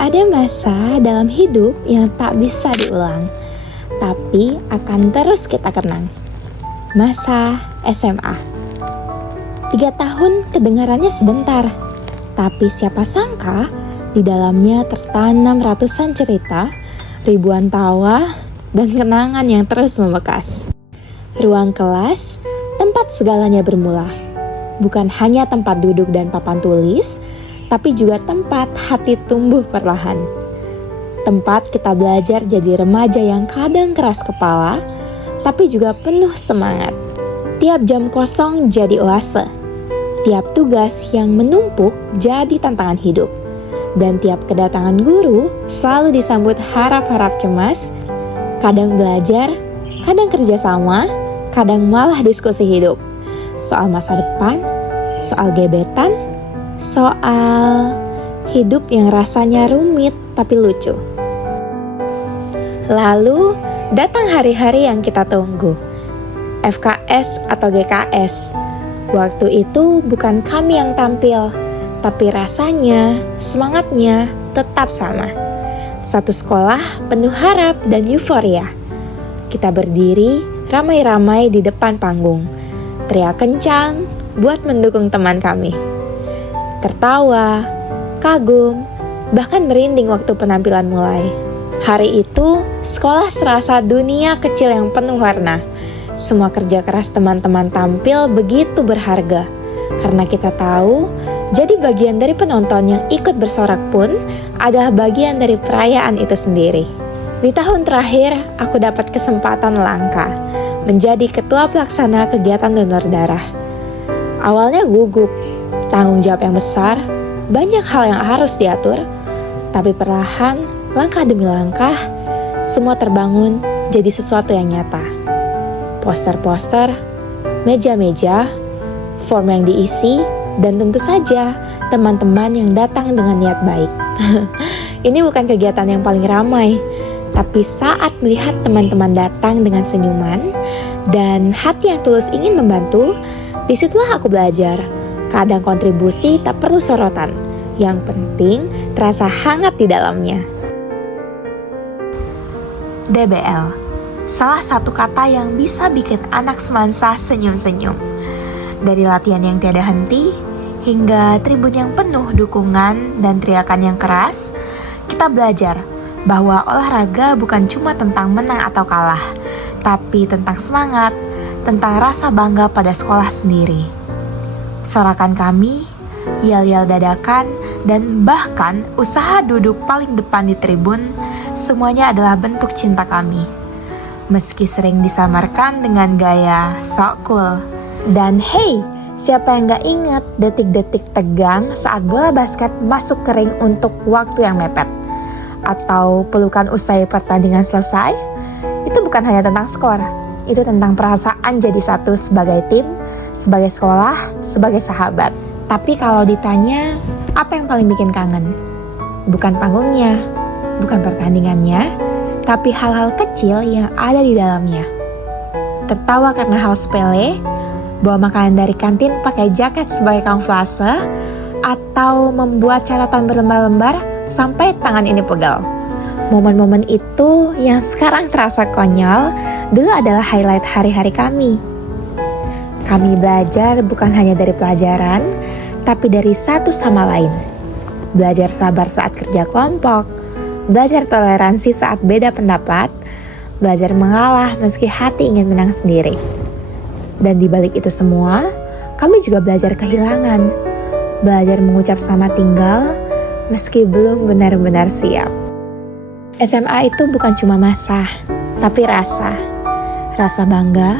Ada masa dalam hidup yang tak bisa diulang, tapi akan terus kita kenang. Masa SMA. 3 tahun kedengarannya sebentar, tapi siapa sangka di dalamnya tertanam ratusan cerita, ribuan tawa, dan kenangan yang terus membekas. Ruang kelas, tempat segalanya bermula. Bukan hanya tempat duduk dan papan tulis, tapi juga tempat hati tumbuh perlahan. Tempat kita belajar jadi remaja yang kadang keras kepala, tapi juga penuh semangat. Tiap jam kosong jadi oase. Tiap tugas yang menumpuk jadi tantangan hidup. Dan tiap kedatangan guru selalu disambut harap-harap cemas. Kadang belajar, kadang kerjasama, kadang malah diskusi hidup. Soal masa depan, soal gebetan, soal hidup yang rasanya rumit tapi lucu. Lalu datang hari-hari yang kita tunggu, FKS atau GKS. Waktu itu bukan kami yang tampil, tapi rasanya, semangatnya tetap sama. Satu sekolah penuh harap dan euforia. Kita berdiri ramai-ramai di depan panggung, teriak kencang buat mendukung teman kami. Tertawa, kagum, bahkan merinding waktu penampilan mulai. Hari itu, sekolah serasa dunia kecil yang penuh warna. Semua kerja keras teman-teman tampil begitu berharga. Karena kita tahu, jadi bagian dari penonton yang ikut bersorak pun adalah bagian dari perayaan itu sendiri. Di tahun terakhir, aku dapat kesempatan langka, menjadi ketua pelaksana kegiatan donor darah. Awalnya gugup, tanggung jawab yang besar, banyak hal yang harus diatur, tapi perlahan, langkah demi langkah, semua terbangun jadi sesuatu yang nyata. Poster-poster, meja-meja, form yang diisi, dan tentu saja teman-teman yang datang dengan niat baik. Ini bukan kegiatan yang paling ramai, tapi saat melihat teman-teman datang dengan senyuman dan hati yang tulus ingin membantu, disitulah aku belajar. Kadang kontribusi tak perlu sorotan, yang penting terasa hangat di dalamnya. DBL, salah satu kata yang bisa bikin anak semansa senyum-senyum. Dari latihan yang tiada henti, hingga tribun yang penuh dukungan dan teriakan yang keras, kita belajar bahwa olahraga bukan cuma tentang menang atau kalah, tapi tentang semangat, tentang rasa bangga pada sekolah sendiri. Sorakan kami, yel-yel dadakan, dan bahkan usaha duduk paling depan di tribun, semuanya adalah bentuk cinta kami. Meski sering disamarkan dengan gaya sok cool. Dan hey, siapa yang gak ingat detik-detik tegang saat bola basket masuk ke ring untuk waktu yang mepet? Atau pelukan usai pertandingan selesai? Itu bukan hanya tentang skor, itu tentang perasaan jadi satu sebagai tim, sebagai sekolah, sebagai sahabat. Tapi kalau ditanya, apa yang paling bikin kangen? Bukan panggungnya, bukan pertandingannya, tapi hal-hal kecil yang ada di dalamnya. Tertawa karena hal sepele, bawa makanan dari kantin pakai jaket sebagai kamuflase, atau membuat catatan berlembar-lembar sampai tangan ini pegal. Momen-momen itu yang sekarang terasa konyol, dulu adalah highlight hari-hari kami. Kami belajar bukan hanya dari pelajaran, tapi dari satu sama lain. Belajar sabar saat kerja kelompok, belajar toleransi saat beda pendapat, belajar mengalah meski hati ingin menang sendiri. Dan di balik itu semua, kami juga belajar kehilangan, belajar mengucap selamat tinggal meski belum benar-benar siap. SMA itu bukan cuma masa, tapi rasa. Rasa bangga,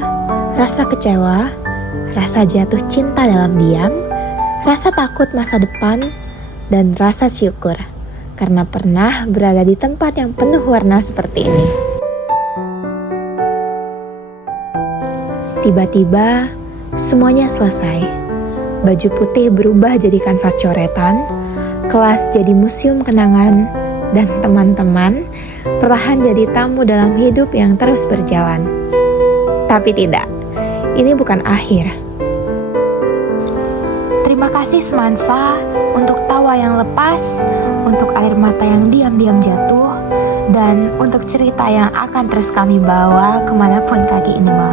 rasa kecewa, rasa jatuh cinta dalam diam, rasa takut masa depan, dan rasa syukur karena pernah berada di tempat yang penuh warna seperti ini. Tiba-tiba, semuanya selesai. Baju putih berubah jadi kanvas coretan, kelas jadi museum kenangan, dan teman-teman perlahan jadi tamu dalam hidup yang terus berjalan. Tapi tidak, ini bukan akhir. Terima kasih semansa untuk tawa tawa yang lepas, untuk air mata yang diam-diam jatuh, dan untuk cerita yang akan terus kami bawa kemanapun kaki ini melangkah.